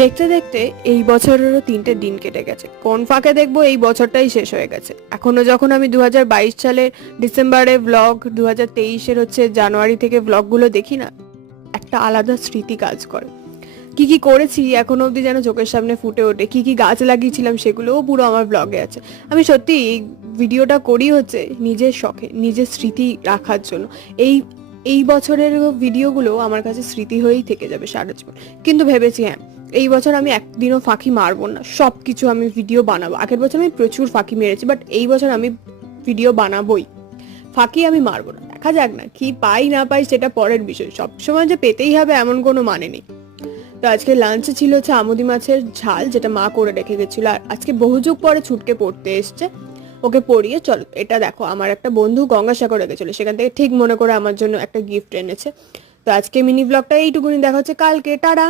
দেখতে দেখতে এই বছরেরও 3টে দিন কেটে গেছে। কোন ফাঁকে দেখবো এই বছরটাই শেষ হয়ে গেছে। এখনো যখন আমি 2022 সালের ডিসেম্বরে ব্লগ, 2023-এর জানুয়ারি থেকে ব্লগগুলো দেখি না, একটা আলাদা স্মৃতি কাজ করে। কি কি করেছি এখনো অবধি যেন চোখের সামনে ফুটে ওঠে। কি কি গাছ লাগিয়েছিলাম সেগুলোও পুরো আমার ব্লগে আছে। আমি সত্যি এই ভিডিওটা করি নিজের শখে, নিজের স্মৃতি রাখার জন্য। এই এই বছরের ভিডিওগুলো আমার কাছে স্মৃতি হয়েই থেকে যাবে সারা জীবন। কিন্তু ভেবেছি হ্যাঁ, এই বছর আমি একদিনও ফাঁকি মারবো না, সব কিছু আমি ভিডিও বানাবো। আগের বছর আমি প্রচুর ফাঁকি মেরেছি, বাট এই বছর আমি ভিডিও বানাবোই, ফাঁকি আমি মারবো না। দেখা যাক না কি পাই না পাই, সেটা পরের বিষয়। সবসময় যে পেতেই হবে এমন কোনো মানে নেই। তো আজকে লাঞ্চে ছিল আমুদি মাছের ঝাল, যেটা মা করে রেখে গেছিল। আর আজকে বহু যুগ পরে ছুটকে পড়তে এসছে, ওকে পড়িয়ে চলো এটা দেখো আমার একটা বন্ধু গঙ্গাসাগরে গেছিল, সেখান থেকে ঠিক মনে করে আমার জন্য একটা গিফট এনেছে। তো আজকে মিনি ব্লগটা এইটুকুনি, দেখা হচ্ছে কালকে, টাটা।